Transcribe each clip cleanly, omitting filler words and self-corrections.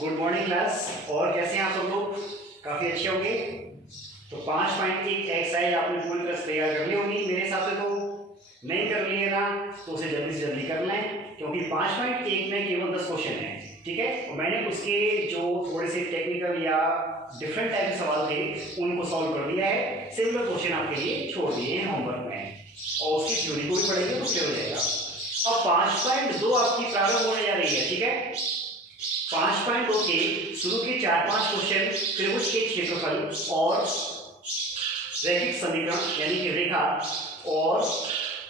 Good morning class. और कैसे हैं आप सब लोग? काफ़ी अच्छे होंगे। तो 5.1 एक्सरसाइज आपने पूरी तरह से तैयार कर ली होगी मेरे हिसाब से। तो नहीं कर लिए ना तो उसे जल्दी से जल्दी कर लें, क्योंकि 5.1 में केवल 10 क्वेश्चन हैं। ठीक है, और मैंने उसके जो थोड़े से टेक्निकल या डिफरेंट टाइप के सवाल थे उनको सॉल्व कर दिया है। सिंपल क्वेश्चन आपके लिए छोड़ दिए हैं होमवर्क में, और उसकी थ्योरी को भी पढ़ेंगे तो क्लियर हो जाएगा। अब 5.2 आपकी प्रारंभ होने जा रही है। ठीक है, 5.2 के शुरू के 4-5 क्वेश्चन त्रिभुज के क्षेत्रफल और रैखिक समीकरण यानी कि रेखा और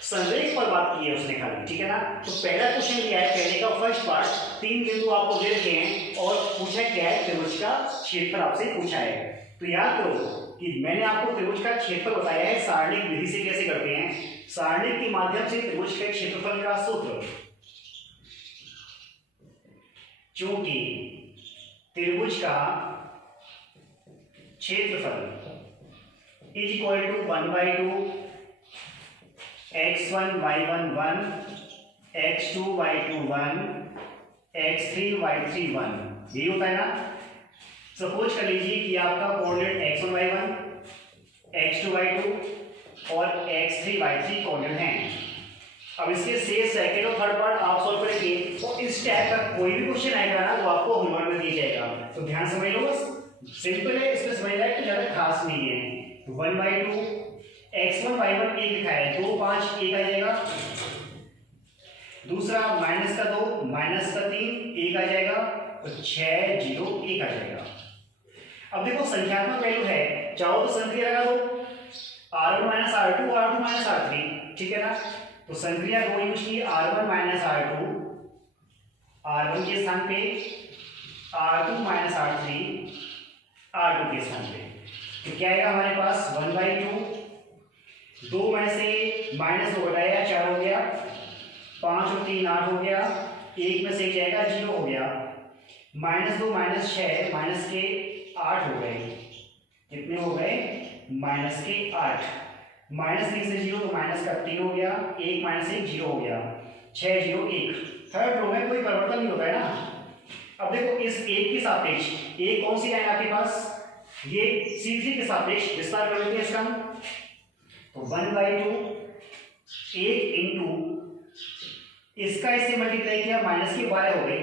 संरेख पर बात की है उसने खाली। ठीक है ना। तो पहला क्वेश्चन लिया है, पहले का फर्स्ट पार्ट, 3 बिंदु आपको दे रखे हैं और पूछा क्या है, त्रिभुज का क्षेत्रफल आपसे पूछा है। तो याद करो कि मैंने आपको त्रिभुज का क्षेत्रफल बताया है सारणिक विधि से कैसे करते हैं। सारणिक के माध्यम से त्रिभुज के क्षेत्रफल का सूत्र, चूंकि त्रिभुज का क्षेत्रफल is equal to 1/2 x1 y1 1 x2 y2 1 x3 y3 1, यही होता है ना। सपोज कर लीजिए कि आपका coordinate x1 y1 x2 y2 और x3 y3 कोऑर्डिनेट हैं। अब इसके शेष सेकंड और थर्ड पार्ट आप सॉल्व करेंगे, तो इस टाइप का कोई भी क्वेश्चन आएगा ना वो आपको होमवर्क में दिया जाएगा। तो ध्यान समझ लो, बस सिंपल है, इसमें समझ रहा है कि ज्यादा खास नहीं है। तो 1/2 x1 y1 1 लिखा है, 2 5 1 आ जाएगा। दूसरा माइनस का 2 माइनस का 3 1 आ जाएगा, तो 6 0 1 आ जाएगा। अब देखो संख्यात्मक वैल्यू है, चाहो तो संक्रिया लगा दो, r1 r2 r2 r3। ठीक है ना। तो संक्रिया 2 यूज की, r1 r2, r1 के स्थान पे r2 r3 r2 के स्थान पे। तो क्या आएगा हमारे पास 1/2, 2 में से -2 घटाया 4 हो गया, 5 और 3 8 हो गया, 1 में से 1 जाएगा 0 हो गया, -2 -6 माइनस के 8 हो गए। कितने हो गए? माइनस के 8। -3 से 0 तो माइनस का 3 हो गया, 1 - 1 0 हो गया, 6 0 1। थर्ड रो में कोई परिवर्तन नहीं होता है ना। अब देखो इस 1 के सापेक्ष एक कौन सी लाइन आपके पास, ये C3 के सापेक्ष विस्तार कर लेते हैं इसका। तो 1/2 1 इंटू इसका इससे मल्टीप्लाई किया, माइनस की 12 हो गई,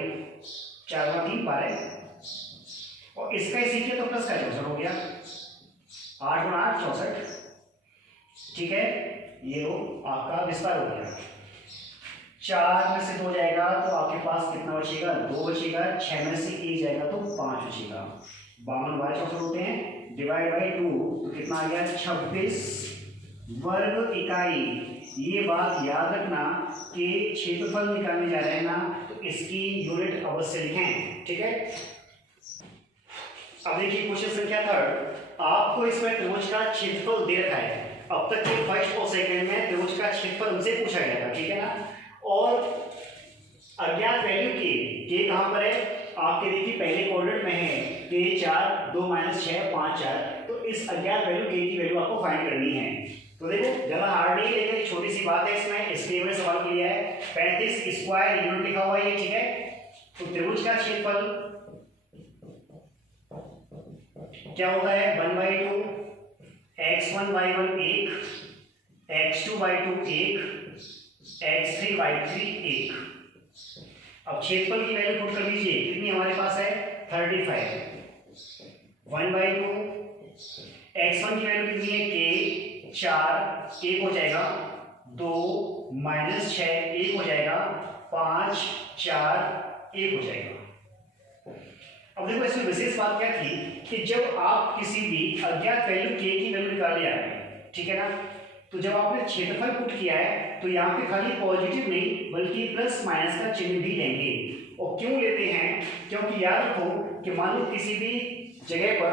4 और 3 12, और इसका इसी किया तो प्लस का 64 हो गया, 8 गुणा 8 64। ठीक है, ये रो आपका विस्तार हो गया। 4 में से 2 जाएगा तो आपके पास कितना बचेगा? 2 बचेगा। 6 में से 1 जाएगा तो 5 बचेगा। 52 12 64 होते हैं, डिवाइड बाई 2 तो कितना आ गया? 26 वर्ग इकाई। ये बात याद रखना कि क्षेत्रफल निकालने जा रहे हैं ना, तो इसकी यूनिट अवश्य लिखें। ठीक है। अब देखिए क्वेश्चन संख्या 3, आपको इसमें त्रिभुज का क्षेत्रफल दे रखा है। अब तक के फर्स्ट और सेकंड में त्रिभुज का क्षेत्रफल हमसे पूछा गया था। ठीक है ना। और अज्ञात वैल्यू के कहां पर है? आपके देखिए पहले कोऑर्डिनेट में है, 3 4 2 6 5 4। तो इस अज्ञात वैल्यू के की वैल्यू आपको फाइंड करनी है। तो देखो ज्यादा हार्ड नहीं, लेकिन छोटी सी बात है इसमें, इसलिए मैंने सवाल किया है। 35 स्क्वायर यूनिट लिखा हुआ है ये। ठीक है। तो त्रिभुज का क्षेत्रफल क्या होता है? 1/2 x1 y1 1 x2 y2 1 x3 y3 1। अब क्षेत्रफल की वैल्यू पुट कर लीजिए, कितनी हमारे पास है? 35। 1/2 x1 की वैल्यू कितनी है? k 4 1 हो जाएगा, 2 -6 1 हो जाएगा, 5 4 1 हो जाएगा। अब देखो इसमें विशेष बात क्या थी कि जब आप किसी भी अज्ञात वैल्यू k की वैल्यू निकाल रहे हैं, ठीक है ना, तो जब आपने क्षेत्रफल पुट किया है तो यहाँ पे खाली पॉजिटिव नहीं बल्कि प्लस माइनस का चिन्ह भी लेंगे। और क्यों लेते हैं? क्योंकि याद रखो कि मान लो किसी भी जगह पर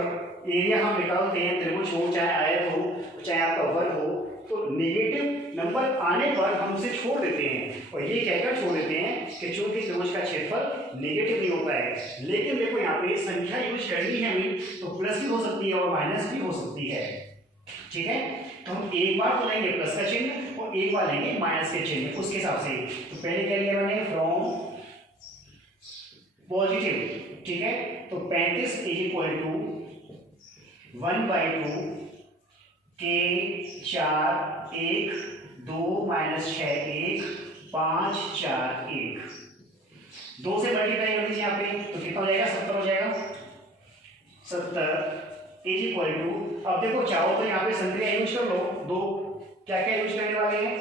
एरिया हम निकालते हैं, त्रिभुज हो चाहे आयत हो चाहे आपका वर्ग हो, तो नेगेटिव नंबर आने पर हम उसे छोड़ देते हैं, और ये कहकर छोड़ देते हैं कि चूंकि त्रिभुज का क्षेत्रफल नेगेटिव नहीं होता है। लेकिन देखो यहाँ पे संख्या यूज करनी है हमें, तो प्लस भी हो सकती है और माइनस भी हो सकती है। ठीक है। तो हम एक बार तो लेंगे प्लस का चिन्ह और एक बार लेंगे माइनस के चिन्ह, उसके हिसाब से। तो पहले क्या लिया मैंने? फ्रॉम पॉजिटिव, ठीक है। तो 35 इज इक्वल टू 1/2 के 4 1 2 माइनस 6 1 5 4 1, 2 से मल्टीप्लाई कर दीजिए यहाँ पे, तो कितना हो जाएगा 70 हो जाएगा। 70 इज इक्वल टू, अब देखो चाहो तो यहाँ पे संक्रिया यूज कर लो, दो क्या क्या यूज करने वाले हैं।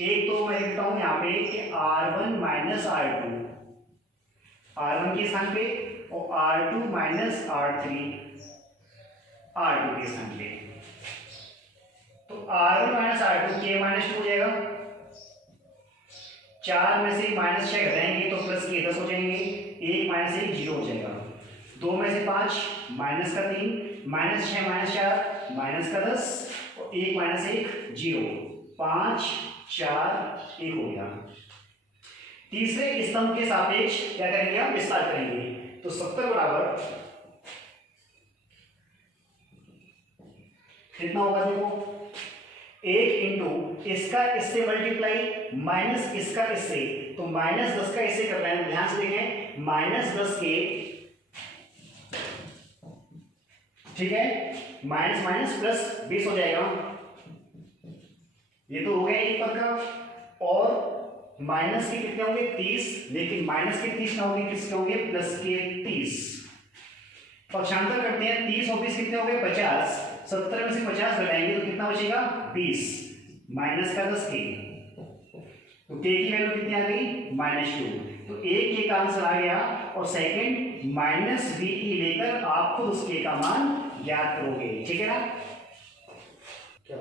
एक तो मैं लिखता हूं यहाँ पे कि R1 माइनस R2, R1 के स्थान पे, और R2 माइनस R3 R2 के स्थान पे। तो R1 माइनस R2 के माइनस 2 हो जाएगा, 4 में से माइनस 6 घटाएंगे तो प्लस के 10 हो जाएंगे, 1 माइनस 1 0 हो जाएगा, 2 में से 5 माइनस का 3, माइनस 6 माइनस 4 माइनस का 10, और 1 माइनस 1 0, 5 4 1 हो गया। तीसरे स्तंभ के सापेक्ष क्या करेंगे हम, विस्तार करेंगे। तो 70 बराबर कितना होगा, देखो 1 इंटू इसका इससे मल्टीप्लाई माइनस इसका इससे, तो माइनस 10 का इससे कर रहे हैं, ध्यान से देखें, माइनस 10 के, ठीक है, माइनस माइनस प्लस 20 हो जाएगा, ये तो हो गया एक पद का। और माइनस के कितने होंगे 30, लेकिन माइनस के 30 ना होंगे, किसके होंगे, प्लस के 30। पक्षांतर करते हैं, 30 और 20 कितने हो गए 50, 70 में से 50 घटाएंगे तो कितना बचेगा 20, माइनस का 10 के, तो के की वैल्यू कितनी आ गई -2। तो एक ये का आंसर आ गया, और सेकंड माइनस बी लेकर आप खुद उस के का मान ज्ञात करोगे, ठीक है ना। क्या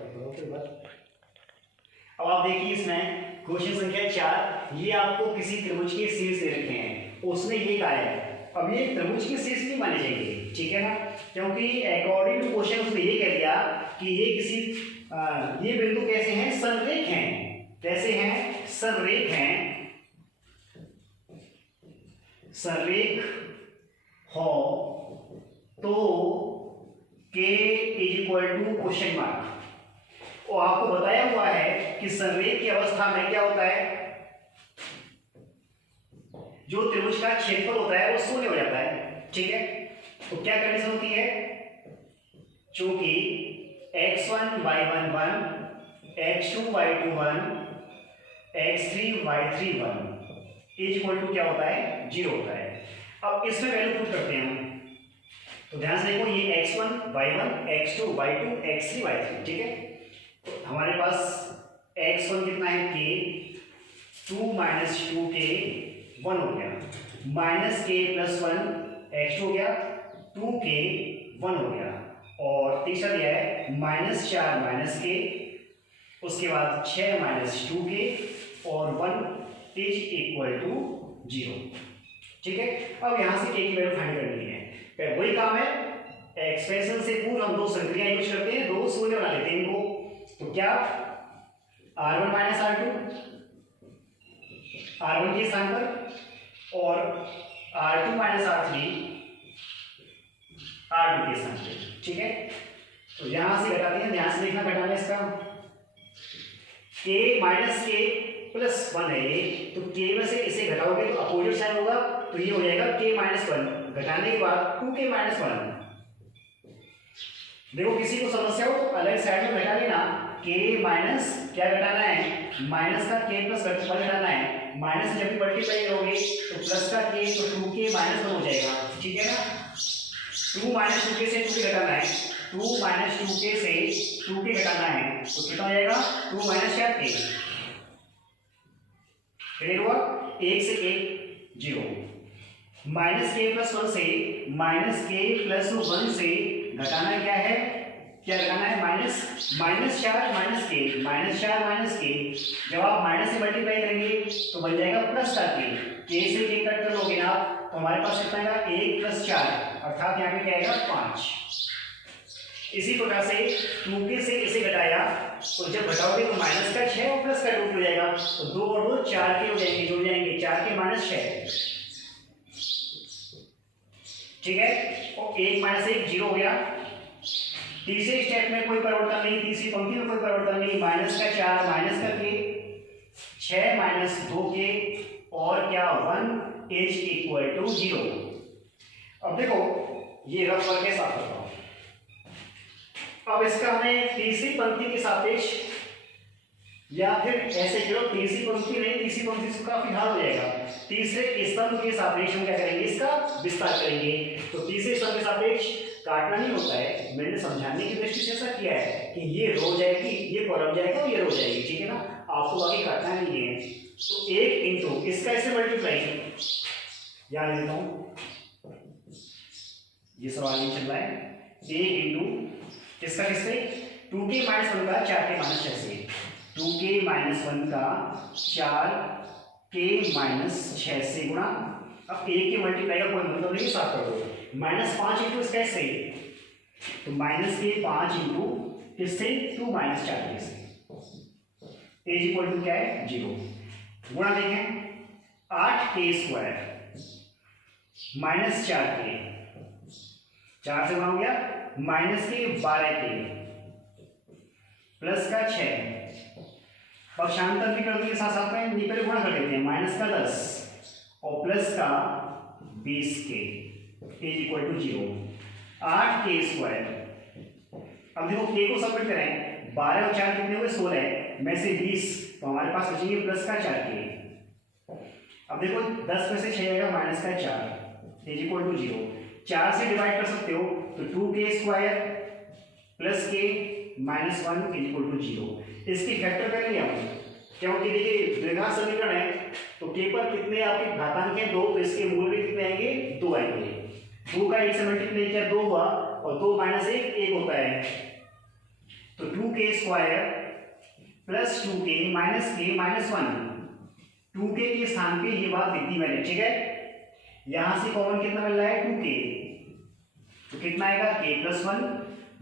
अब आप देखिए इसमें क्वेश्चन संख्या 4, ये आपको किसी त्रिभुज के शीर्ष दे रखे हैं, उसने ये कहा है, अब ये त्रिभुज के शीर्ष नहीं माने जाएंगे, ठीक है ना, क्योंकि अकॉर्डिंग टू क्वेश्चन उसने ये कह दिया कि ये किसी ये बिंदु कैसे हैं, संरेख हैं, कैसे हैं, संरेख हैं, संरेख हो तो k is equal to question mark. और आपको बताया हुआ है कि संरेख की अवस्था में क्या होता है, जो त्रिभुज का क्षेत्रफल होता है वो शून्य हो जाता है, ठीक है। तो क्या कंडीशन होती है, चूंकि x1 y1 1, x2 y2 1, x3 y3 1 is equal to क्या होता है 0 होता है। अब इसमें वैल्यू पुट करते हैं हम, तो ध्यान से देखो, ये x1 y1 x2 y2 x3 y3, ठीक है। तो हमारे पास x1 कितना है k, 2 माइनस 2k 1 हो गया, माइनस k प्लस 1 x2 हो गया, 2k 1 हो गया, और तीसरा दिया है -4 माइनस k, उसके बाद 6 माइनस 2k और 1 इज इक्वल टू 0, ठीक है। अब यहां से k की वैल्यू फाइंड करनी है, वही काम है, एक्सप्रेशन से पूर्व हम दो संक्रियाएं यूज करते हैं, दो शून्य बना लेते हैं इनको। तो क्या R1 माइनस R2 R1 के स्थान पर, और R2 माइनस R3 R2 के स्थान पर, ठीक है। तो यहां से घटाते हैं, ध्यान से देखना घटाना इसका, k माइनस k प्लस 1 है ये, तो k में से इसे घटाओगे तो अपोजिट साइन होगा, तो ये हो जाएगा k माइनस 1, घटाने के बाद 2k माइनस 1। देखो किसी को समस्या हो तो अलग साइड में घटा लेना, k माइनस क्या घटाना है, माइनस का k प्लस 1 घटाना है, माइनस जब भी मल्टीप्लाई करोगे तो प्लस का k, तो 2k माइनस 1 हो जाएगा, ठीक है ना। 2 माइनस 2k से 2k घटाना है, 2 माइनस 2k से 2k घटाना है, तो कितना हो जाएगा 2 माइनस 4k, क्लियर हुआ, 1 से 1 0, माइनस k प्लस 1 से माइनस k प्लस 1 से घटाना क्या है, क्या घटाना है -4 माइनस k, -4 माइनस k, जब आप माइनस से मल्टीप्लाई करेंगे तो बन जाएगा प्लस का k से k कट कर लोगे ना, तो हमारे पास कितना आएगा 1 प्लस 4, अर्थात यहाँ पे क्या आएगा 5। इसी प्रकार से 2k से इसे घटाया, तो जब घटाओगे तो माइनस का 6 और प्लस का 2 हो जाएगा, तो 2 और 2 4k हो जाएंगे, जुड़ जाएंगे, 4k माइनस 6, ठीक है। और 1 माइनस 1 0 हो गया। तीसरे स्टेप में कोई परिवर्तन नहीं, तीसरी पंक्ति में कोई परिवर्तन नहीं, माइनस का 4 माइनस का k, 6 माइनस 2k और क्या 1 इज इक्वल टू 0। अब देखो ये रफ करके साफ करता हूं। अब इसका हमें तीसरी पंक्ति के सापेक्ष या फिर ऐसे करो, तीसरी पंक्ति नहीं, तीसरी पंक्ति से काफी हार्ड हो जाएगा। तीसरे स्तंभ के सापेक्ष हम क्या करेंगे, इसका विस्तार करेंगे। तो तीसरे स्तंभ के सापेक्ष काटना नहीं होता है, मैंने समझाने की दृष्टि से ऐसा किया है कि ये रो जाएगी, ये कॉलम जाएगा और ये रो जाएगी, ठीक है ना, आपको आगे काटना नहीं है। तो 1 इंटू इसका ऐसे मल्टीप्लाई याद देता हूं, ये सवाल नहीं चल रहा है। 1 इंटू इसका किससे, 2k माइनस 1 का 4k माइनस 6 से, 2k माइनस 1 का 4k माइनस 6 से गुणा, अब 1 के मल्टीप्लाई का कोई मतलब नहीं, साफ कर दो। -5 इंटू इसका से, तो -5 इंटू इससे 2 माइनस 4 से एज इक्वल टू क्या है 0। गुणा देखें 8k स्क्वायर माइनस 4k, 4 से गुणा हो गया, माइनस के 12k प्लस का 6, पक्षांतर भी कर देंगे साथ साथ में, पहले गुणा कर देते हैं, माइनस का 10 और प्लस का 20k is equal to 0। 8k square, अब देखो k को सबमिट करें, 12 और 4 कितने हुए 16 में से 20, तो हमारे पास बचेंगे प्लस का 4k। अब देखो 10 में से 6 आएगा माइनस का 4 इज इक्वल टू 0। 4 से डिवाइड कर सकते हो तो 2k square plus k minus 1 is equal to 0। इसकी फैक्टर कर लिया हमने, क्योंकि देखिए द्विघात समीकरण है तो k पर कितने आपके घातांक हैं 2, तो इसके मूल भी कितने आएंगे 2 आएंगे। 2 का 1 से मल्टीप्लाई किया 2 हुआ, और 2 माइनस 1 होता है, तो 2k square plus 2k minus k minus 1, 2k के स्थान पे ये बात लिख दी मैंने, ठीक है। यहां से कॉमन कितना मिल रहा है 2k, तो कितना आएगा k प्लस 1,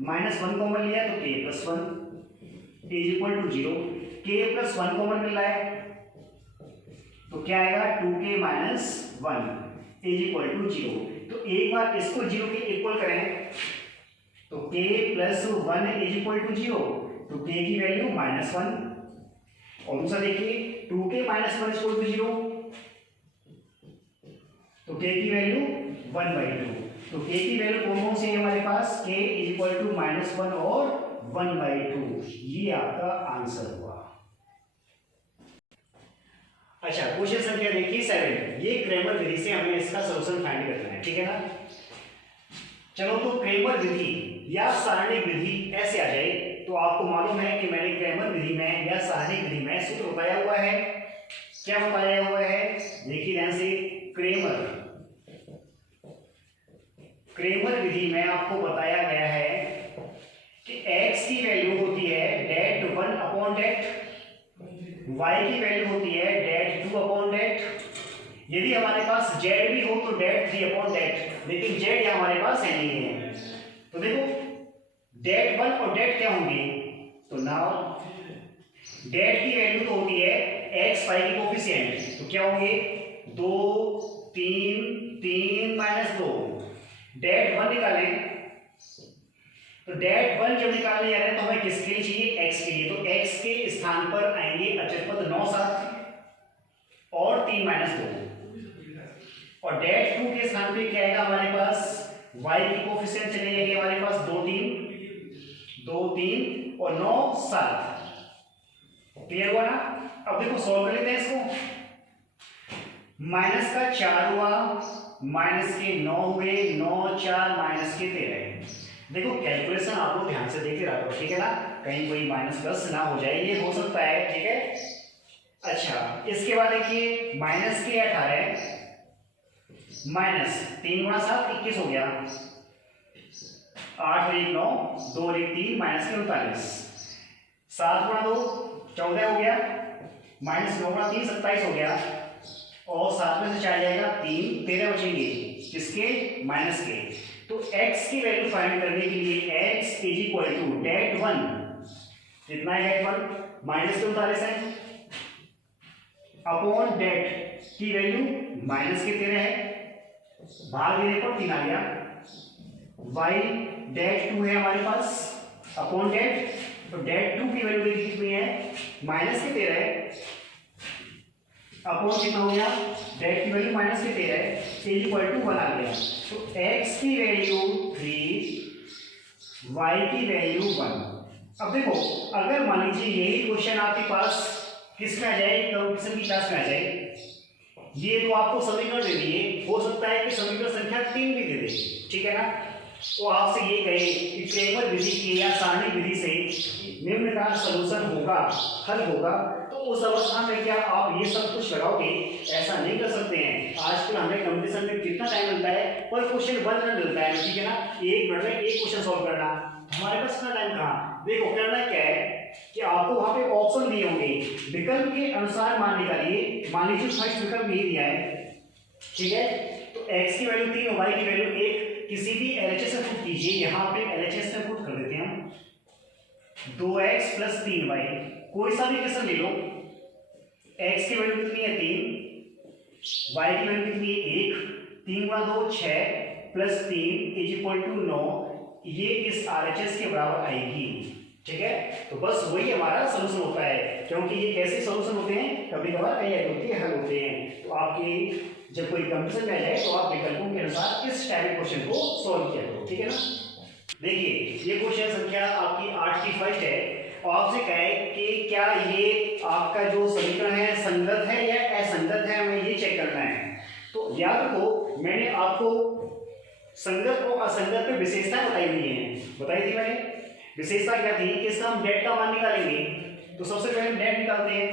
माइनस 1 कॉमन लिया तो k plus 1 is equal to 0। k plus 1 common मिल रहा है तो क्या आएगा 2k minus 1 is equal to 0। तो एक बार इसको 0 के इक्वल करें तो k plus 1 is equal to 0, तो k की वैल्यू -1, और दूसरा देखिए 2k माइनस 1 इक्वल टू 0, तो k की वैल्यू 1/2, तो k की वैल्यू कौन सी है हमारे पास, k इज इक्वल टू -1 और 1/2, ये आपका आंसर हुआ। अच्छा, क्वेश्चन संख्या देखिए 7, ये क्रेमर विधि से हमें इसका सॉल्यूशन फाइंड करना है, ठीक है ना। चलो तो क्रेमर विधि या सारणिक विधि ऐसे आ जाए, तो आपको मालूम है कि मैंने क्रेमर विधि में या सारणिक विधि में सूत्र बताया हुआ है। क्या बताया हुआ है, देखिए ध्यान से, क्रेमर विधि में आपको बताया गया है कि x की वैल्यू होती है det 1 अपॉन det, y की वैल्यू होती है det 2 अपॉन det, यदि हमारे पास z भी हो तो det 3 अपॉन det, लेकिन z यहाँ हमारे पास है नहीं है। तो देखो det 1 और det क्या होंगे, तो नाउ det की वैल्यू तो होती है x y की कोफिशिएंट, तो क्या होंगे 2 3 3 माइनस 2, det 1 निकालें तो det 1 जब निकालने जा रहे हैं तो हमें किसके लिए चाहिए, x के लिए, तो x के स्थान पर आएंगे अचर पद 9 7 और 3 माइनस 2, और det 2 के स्थान पे क्या आएगा हमारे पास, y की कोफिशिएंट चले जाएंगे हमारे पास 2 3 और 9 7, क्लियर हुआ ना। अब देखो सॉल्व कर लेते हैं इसको, माइनस का 4 हुआ, माइनस के 9 हुए, 9 4 माइनस के 13। देखो कैलकुलेशन आप लोग ध्यान से देखते रहो, ठीक है ना, कहीं कोई माइनस प्लस ना हो जाए, ये हो सकता है, ठीक है। अच्छा, इसके बाद देखिए माइनस के 18 माइनस 3 गुणा 7 21 हो गया, 8 और 1 9, 2 और 1 3, माइनस के 39, 7 गुणा 2 14 हो गया, माइनस 9 गुणा 3 27 हो गया, और 7 में से 4 जाएगा 3, 13 बचेंगे किसके, माइनस के। तो x की वैल्यू फाइंड करने के लिए x is equal to det 1, कितना है det 1 माइनस के 39 है, अपॉन det की वैल्यू माइनस के 13 है, भाग देने पर 3 आ गया, y det 2 है हमारे पास, अपॉन det, तो det 2 की वैल्यू देखिए कितनी है, माइनस के 13 है, अपॉन कितना हो गया, डेट की वैल्यू माइनस के 13 है, इज इक्वल टू 1 आ गया। तो x की वैल्यू 3, y की वैल्यू 1। अब देखो, अगर मान लीजिए यही क्वेश्चन आपके पास किस में आ जाए, कंपटीशन की क्लास में आ जाए, ये तो आपको समीकरण दे दिए, हो सकता है कि समीकरण संख्या 3 भी दे दे, ठीक है ना। तो आपसे ये कहे कि क्रेमर विधि की या सारणी विधि से निम्न का सलूशन होगा, हल होगा, तो उस अवस्था में क्या आप ये सब कुछ लगाओगे? ऐसा नहीं कर सकते हैं। आजकल हमें कंपटीशन में कितना टाइम मिलता है, पर क्वेश्चन 1 मिनट मिलता है, ठीक है ना। 1 मिनट में एक क्वेश्चन सॉल्व करना, हमारे पास इतना टाइम कहाँ। देखो करना क्या है कि आपको वहां पे ऑप्शन दिए होंगे, विकल्प के अनुसार मान निकालिए। मान लीजिए फर्स्ट विकल्प यही दिया है, ठीक है। तो x की वैल्यू 3 और y की वैल्यू 1, किसी भी LHS में पुट कीजिए। यहाँ पे LHS में पुट कर देते हैं हम, 2x + 3y, कोई सा भी क्वेश्चन ले लो। x की वैल्यू कितनी है 3, y की वैल्यू कितनी है 1, 3 × 2 6 + 3 = 9, ये इस RHS के बराबर आएगी, ठीक है। तो बस वही हमारा सॉल्यूशन होता है, क्योंकि ये कैसे सॉल्यूशन होते हैं, कभी कभार होती है, हल होते हैं। तो आपकी जब कोई कंपटीशन में आ जाए तो आप विकल्पों के अनुसार इस टाइप के क्वेश्चन को सॉल्व किया करो, ठीक है ना। देखिए ये क्वेश्चन संख्या आपकी 8 की फर्स्ट है, और आपसे कहे कि क्या ये आपका जो समीकरण है संगत है या असंगत है, हमें ये चेक करना है। तो याद रखो मैंने आपको संगत और असंगत पे विशेषताएं बताई हुई हैं, बताई थी मैंने। विशेषता क्या थी कि इसका हम डेट का मान निकालेंगे। तो सबसे पहले हम डेट निकालते हैं।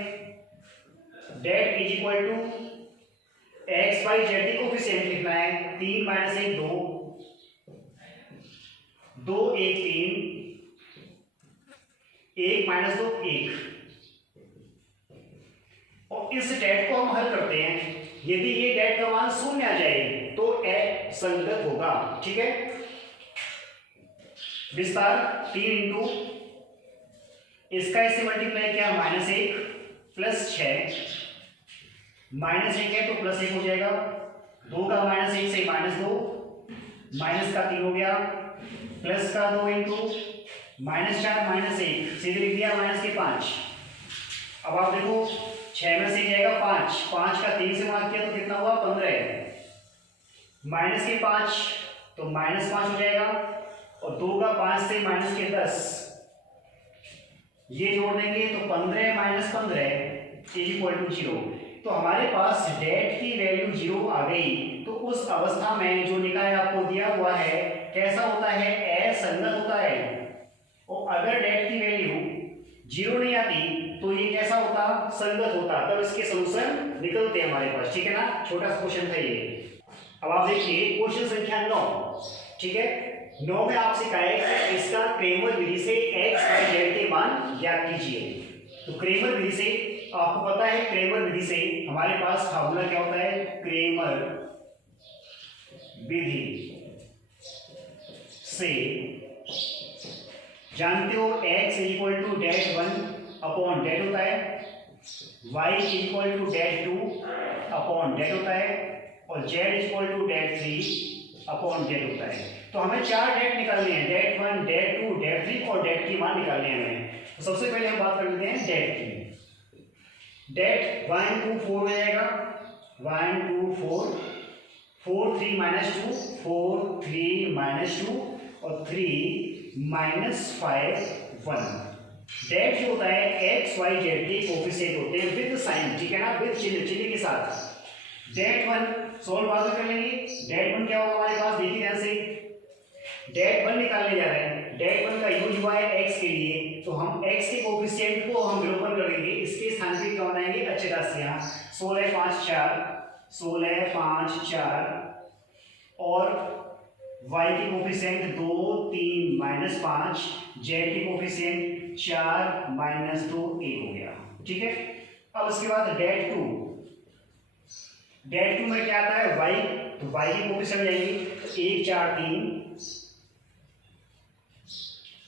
Det is equal to x y z की कोफिशिएंट लिखना है, 3 - 1 2, 2 1 3, 1 - 2 1। और इस डेट को हम हल करते हैं। यदि ये डेट का मान 0 आ जाए तो असंगत होगा, ठीक है। विस्तार 3 × इसका इससे मल्टीप्लाई किया -1 + 6, -1 है तो +1 हो जाएगा, 2 का -1 से -2, माइनस का 3 हो गया, प्लस का 2 × -4 -1 सीधे लिख दिया -5। अब आप देखो 6 में से जाएगा 5, 5 का 3 से मार्क किया तो कितना हुआ 15, -5 तो -5 हो जाएगा, और 2 का 5 से -10, ये जोड़ देंगे तो 15 - 15 = 0। तो हमारे पास डेट की वैल्यू 0 आ गई। तो उस अवस्था में जो निकाय आपको दिया हुआ है कैसा होता है, असंगत होता है। और अगर डेट की वैल्यू 0 नहीं आती तो ये कैसा होता, संगत होता। तब इसके सॉल्यूशन निकलते हैं हमारे पास, ठीक है ना। छोटा सा क्वेश्चन था ये। अब आप देखिए क्वेश्चन संख्या 9, ठीक है। 9 में आपसे कहा है कि इसका क्रेमर विधि से x y z के मान ज्ञात कीजिए। तो क्रेमर विधि से आपको पता है, क्रेमर विधि से हमारे पास फार्मूला क्या होता है, क्रेमर विधि से जानते हो x = डेट 1 अपॉन डेट होता है, y = डेट 2 अपॉन डेट होता है, और z = डेट 3 अपॉन डेट होता है। तो हमें 4 डेट निकालने हैं, डेट 1, डेट 2, डेट 3 और डेट की मान निकालने हैं हमें। तो सबसे पहले हम बात कर लेते हैं डेट की। डेट 1 2 4 हो जाएगा, 1 2 4, 4 3 -2, 4 3 -2 और 3 -5 1। डेट जो होता है x y z के कोफिशिएंट होते हैं विद साइन, ठीक है ना, विद चिन्ह के साथ। डेट 1 सॉल्व बाद में कर लेंगे। डेट 1 क्या होगा हमारे पास, देखिए ध्यान से। डेट 1 निकालने जा रहे हैं, डेट 1 का यूज हुआ है x के लिए, तो हम x के कोफिशिएंट को हम विलोपन करेंगे, इसके स्थान पे क्या बनाएंगे, अच्छे राशियां। 16 5 4, 16 5 4, और y के कोफिशिएंट 2 3 -5, z के कोफिशिएंट 4 -2 1 हो गया, ठीक है। अब उसके बाद डेट 2, डेट 2 में क्या आता है y, तो y के कोफिशिएंट जाएंगे 1 4 3,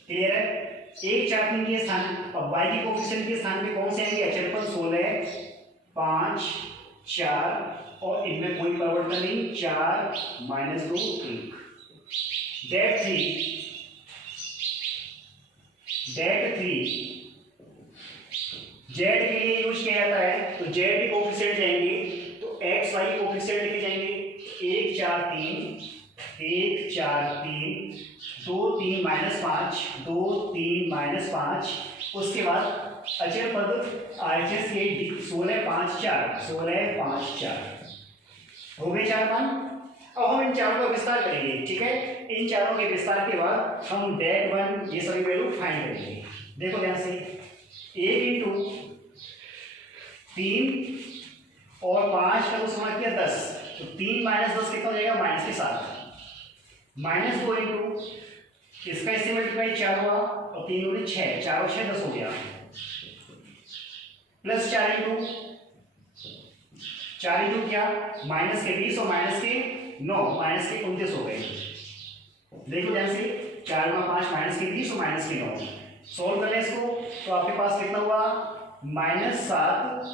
क्लियर है। 1 4 3 के स्थान, अब y के कोफिशिएंट के स्थान पे कौन से आएंगे, अचरपन 16 5 4, और इनमें कोई परिवर्तन नहीं, 4 -2 1। डेट 3, जेड के लिए यूज किया जाता है, तो जेड के कोफिशिएंट जाएंगे तो एक्स वाई के कोफिशिएंट लिखे जाएंगे 1 4 3 1 4 3 2 3 -5 2 3 -5। उसके बाद अचर पद आरएचएस के 16 5 4 16 5 4 हो गए 4 मान। अब हम इन चारों का विस्तार करेंगे, ठीक है। इन चारों के विस्तार के बाद हम डेट वन ये सभी वैल्यू फाइंड करेंगे। देखो ध्यान से 1 इंटू 3 और 5 का तो समा किया 10, तो 3 - 10 कितना हो जाएगा -7। -2 इंटू इसका इससे मल्टीप्लाई 4 हुआ और 3 दूनी 6, 4 और 6 10 हो गया, प्लस 4 इंटू क्या माइनस के 20 और माइनस के 9 माइनस के 29 हो गए। देखो ध्यान से 4 में 5 माइनस के 20 और माइनस के 9 सोल्व कर ले इसको, तो आपके पास कितना हुआ -7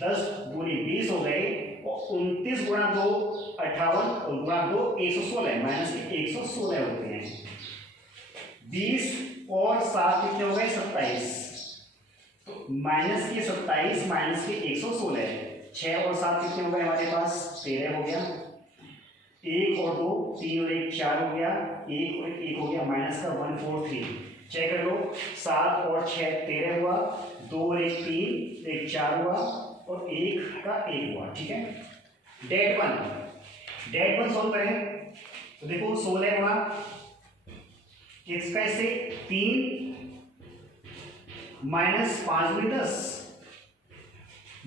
10 दूनी 20 हो गए और 29 गुणा 2 58 और गुणा 2 116 माइनस के 116 होते हैं। 20 और 7 कितने हो गए 27, तो माइनस के 27 माइनस के 116, 6 और 7 कितने हो गए हमारे पास 13 हो गया, 1 और 2 3 और 1 4 हो गया, 1 और 1 हो गया माइनस का 143। चेक कर लो 7 और 6 13 हुआ, 2 और 1 3 1 4 हुआ और 1 का 1 हुआ, ठीक है। डेट वन सोल्व करें तो देखो 16 हुआ इसका से 3 माइनस 5 दूनी 10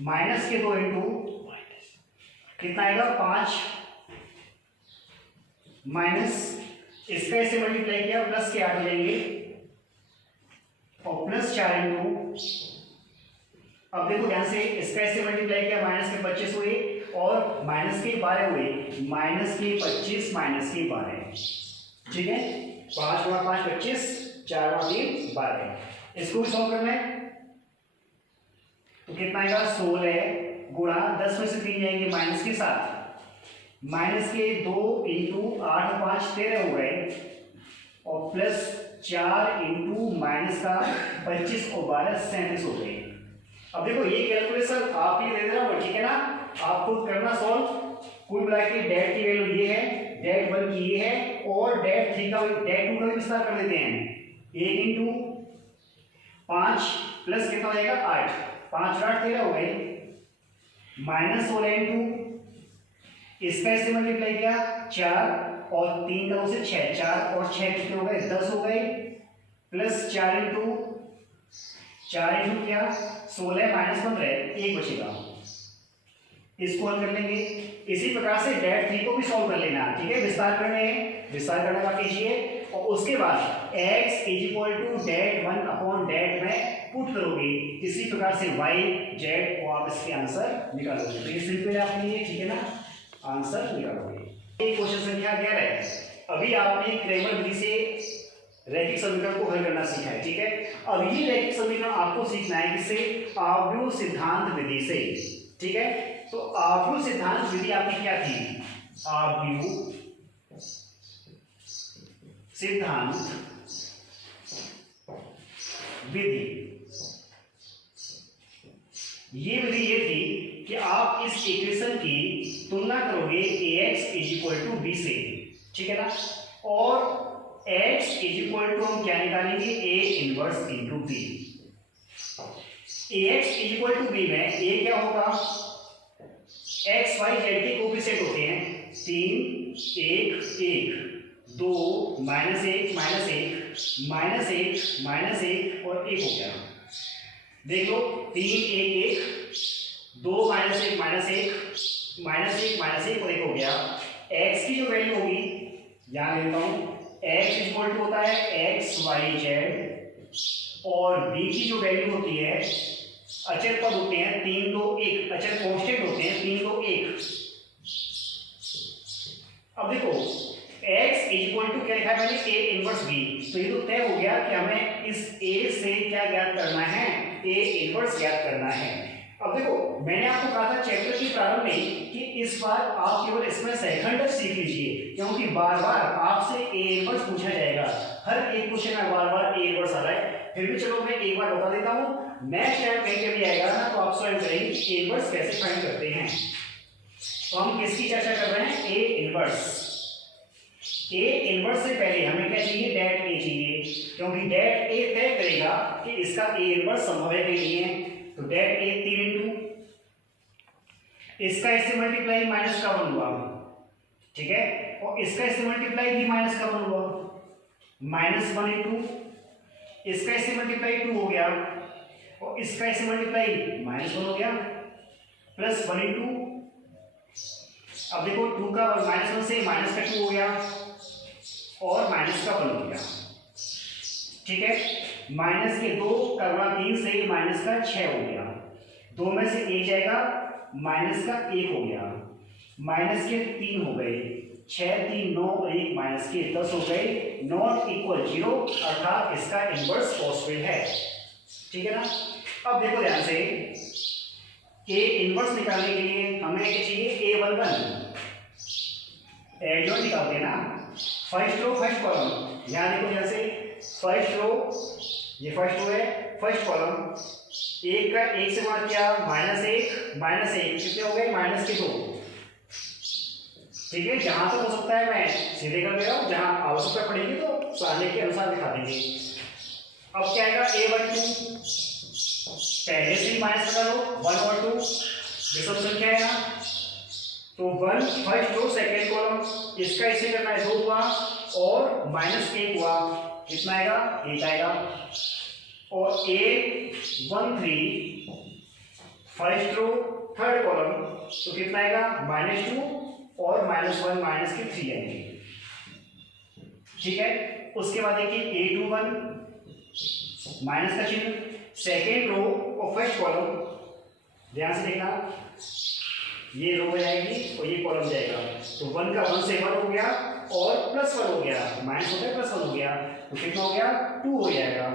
माइनस के 2 इंटू कितना आएगा 5 माइनस इसका ऐसे मल्टीप्लाई किया प्लस के 8 हो जाएंगे और प्लस 4 इंटू, अब देखो ध्यान से इसका ऐसे मल्टीप्लाई किया माइनस के 25 हुए और माइनस के 12 हुए, माइनस के 25 माइनस के 12, ठीक है। 5 गुणा 5 25, 4 गुणा 3 12। इसको भी सॉल्व करना है तो कितना आएगा 16 गुणा 10 में से 3 जाएंगे माइनस के 7, माइनस के 2 इंटू 8 और 5 13 हो गए और प्लस 4 इंटू माइनस का 25 और 12 37 हो गए। अब देखो ये कैलकुलेशन आप ही दे दे रहा हूं, ठीक है ना, आप खुद करना सॉल्व। कुल मिला के डेट की वैल्यू ये है, डेट वन की ये है और डेट थ्री का डेट टू का विस्तार कर लेते हैं। 1 इंटू 5 प्लस कितना हो जाएगा 8, 5 और 8 13 हो गए, माइनस 16 इंटू इसका इससे मल्टीप्लाई किया 4 और 3 का उसे 6, 4 और 6 कितने हो गए 10 हो गए, प्लस 4 इंटू क्या 16 माइनस 15 1 बचेगा। इसको हल कर लेंगे। इसी प्रकार से डेट थ्री को भी सॉल्व कर लेना, ठीक है। विस्तार करने का कीजिए और उसके बाद x is equal to det one upon det में पुट करोगे। इसी प्रकार से y z को आप इसके आंसर निकालोगे। तो ये सिंपल है आपके लिए, ठीक है ना, आंसर निकालोगे। क्वेश्चन संख्या 11 अभी आपने क्रैमर विधि से रैखिक समीकरण को हल करना सीखा है, ठीक है। अब ये रैखिक समीकरण आपको सीखना है किससे, आव्यूह सिद्धांत विधि से, ठीक है। तो आव्यूह सिद्धांत विधि आपकी क्या थी, आव्यूह सिद्धांत विधि, ये विधि ये थी कि आप इस इक्वेशन की तुलना करोगे ax is equal to b से, ठीक है ना, और x इज इक्वल टू हम क्या निकालेंगे a inverse into b। ax is equal to b में a क्या होगा, x y z के कोफिशिएंट होते हैं 3 1 1 2 -1 -1 -1 और 1 हो गया। देख लो 3 1 1 2 -1 -1 और 1 हो गया। x की जो वैल्यू होगी यहां लेता हूं, x इक्वल टू होता है x y z और b की जो वैल्यू होती है, अचर पद होते हैं 3 2 1, अचर कांस्टेंट होते हैं 3 2 1। अब देखो x इक्वल टू क्या लिखा है मैंने a इनवर्स b, तो ये तो तय हो गया कि हमें इस a से क्या ज्ञात करना है, a इनवर्स ज्ञात करना है। अब देखो मैंने आपको कहा था चैप्टर के प्रारंभ में कि इस बार आप केवल इसमें सेकंड सीख लीजिए, क्योंकि बार बार आपसे a इनवर्स पूछा जाएगा। हर एक क्वेश्चन में बार बार a इनवर्स आ रहा है। फिर भी चलो मैं एक बार बता देता हूँ, नेक्स्ट टाइम कहीं पे भी आएगा ना तो आप स्वयं करेंगे ए इनवर्स कैसे फाइंड करते हैं। तो हम किसकी चर्चा कर रहे हैं, ए इनवर्स। ए इनवर्स से पहले हमें क्या चाहिए, डेट ए चाहिए, क्योंकि डेट ए तय करेगा कि इसका ए इनवर्स संभव है कि नहीं है। तो डेट ए 3 इंटू इसका इससे मल्टीप्लाई माइनस का 1 हुआ, ठीक है, और इसका इससे मल्टीप्लाई भी माइनस का 1 हुआ, -1 इंटू इसका इससे मल्टीप्लाई 2 हो गया, और इसका इससे मल्टीप्लाई -1 हो गया, +1 इंटू अब देखो 2 का -1 से माइनस का 2 हो गया और माइनस का 1 हो गया, ठीक है। माइनस के 2 का गुणा 3 से माइनस का 6 हो गया, 2 में से 1 जाएगा, माइनस का 1 हो गया, माइनस के 3 हो गए, 6 3 9 और 1 माइनस के 10 हो गए, नॉट इक्वल 0, अर्थात इसका इनवर्स पॉसिबल है, ठीक है ना। अब देखो ध्यान से, ए इनवर्स निकालने के लिए हमें क्या चाहिए, A11 एडजॉइंट निकालते हैं ना, फर्स्ट रो फर्स्ट कॉलम। यहाँ देखो ध्यान से, फर्स्ट रो, ये फर्स्ट रो है, फर्स्ट कॉलम, एक का 1 से गुणा किया, -1 कितने हो गए, -2, ठीक है। जहां तक हो सकता है मैं सीधे कर दे रहा हूं, जहां आवश्यकता पड़ेगी तो प्लान के अनुसार दिखा देंगे। अब क्या आएगा, A12 पहले से ही माइनस लगा लो, 1 और 2 विषम संख्या है ना, तो 1 फर्स्ट रो सेकेंड कॉलम, इसका इसे करना है 2 हुआ और -1 हुआ, कितना आएगा, 1 आएगा, और A13 first row third column, तो कितना आएगा, -2 और -1 माइनस के 3 आएंगे, ठीक है। उसके बाद देखिए A21 माइनस का चिन्ह, सेकेंड रो और फर्स्ट कॉलम, ध्यान से देखना, ये रो जाएगी और ये कॉलम जाएगा, तो 1 का 1 से 1 हो गया और +1 हो गया, माइनस होता है +1 हो गया, तो कितना हो गया, 2 हो जाएगा,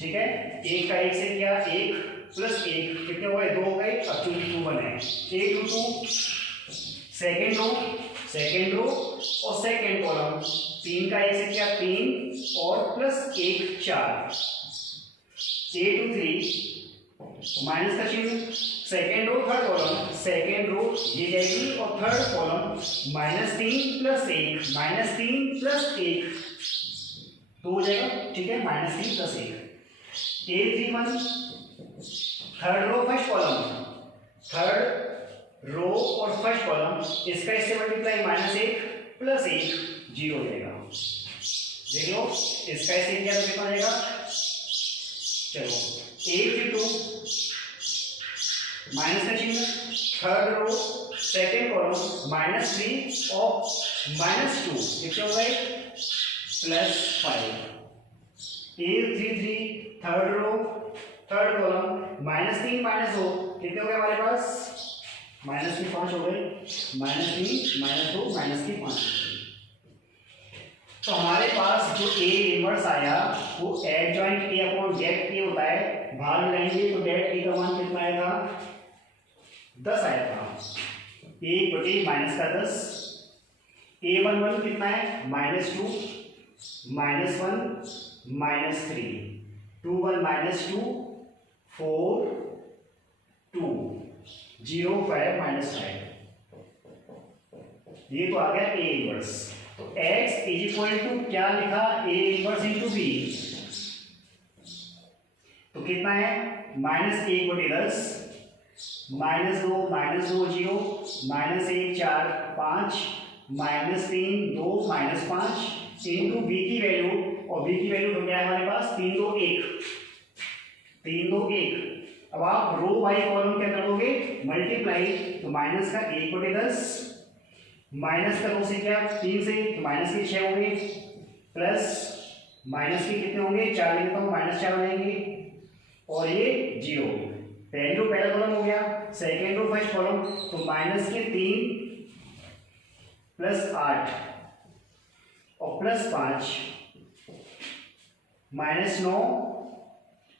ठीक है। 1 का 1 से किया 1 + 1 कितने हो गए, 2 हो गए, अब चूंकि 2 1 है, A22 सेकेंड रो और सेकेंड कॉलम, 3 का 1 से किया 3 और +1 4, A23 माइनस का चिन्ह, second row third column, second row ये जाएगी और थर्ड कॉलम -3 + 1 -3 + 1 तो हो जाएगा, ठीक है, -3 + 1। A31 third row first column, third row और फर्स्ट कॉलम, इसका इससे मल्टीप्लाई -1 + 1 0 हो जाएगा, देख लो, इसका इससे क्या तो कितना हो जाएगा, चलो A32 माइनस का चिन्ह, थर्ड रो सेकेंड कॉलम, -3 और -2 कितने हो गए, +5। A33 third row third column, -3 -2 कितने हो गए हमारे पास, -5 हो गए, -3 -2 -5। तो हमारे पास जो ए इनवर्स आया वो एडजॉइंट ए अपॉन डेट ए होता है, भाग लगाएंगे तो डेट ए का मान कितना आएगा, 10 आया था, 1/-10, A11 कितना है, -2 -1 -3, 21 -2 4 2 0 5 -5, ये तो आ गया ए इनवर्स। तो x = क्या लिखा, a इनवर्स × b, तो कितना है, -1/10 -2 -2 0 -1 4 5 -3 2 -5 इंटू b की वैल्यू, और b की वैल्यू हो गया हमारे पास 3 2 1। अब आप रो बाई कॉलम क्या करोगे, मल्टीप्लाई, तो माइनस का 1/10 माइनस का 2 से क्या 3 से, तो माइनस के 6 होंगे, प्लस माइनस के कितने होंगे, 4 लिखता हूँ, -4 हो जाएंगे, और ये 0। पहली रो पहला कॉलम हो गया, सेकेंड रो फर्स्ट कॉलम, तो माइनस के 3 +8 और +5 -9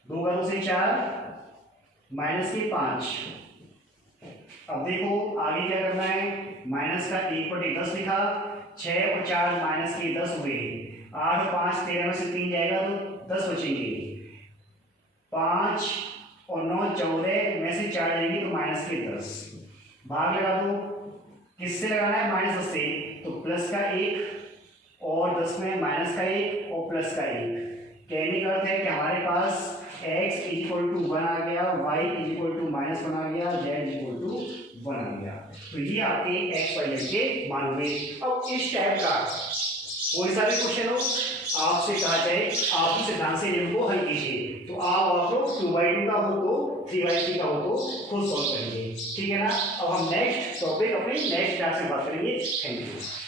2 का 2 से 4 माइनस के 5। अब देखो आगे क्या करना है, माइनस का 1/10 लिखा, 6 और 4 माइनस के 10 हुए, 8 और 5 13 में से 3 जाएगा तो 10 बचेंगे, 5 और 9 14 में से 4 जाएंगी तो माइनस के 10, भाग लगा दो, किससे लगाना है -10 से, तो प्लस का 1 और 10 में माइनस का 1 और प्लस का 1। कहने का अर्थ है कि हमारे पास x = 1 आ गया, y = -1 आ गया, z = 1 आ गया। तो ये आपके x y z के मान हुए। अब इस टाइप का कोई सा भी क्वेश्चन हो, आपसे कहा जाए आप इस सिद्धांत से इनको हल कीजिए, तो आप लोग 2/2 का हो तो 3/3 का हो तो खुद सॉल्व करेंगे, ठीक है ना। अब हम नेक्स्ट टॉपिक अपने नेक्स्ट क्लास में बात करेंगे। Thank you.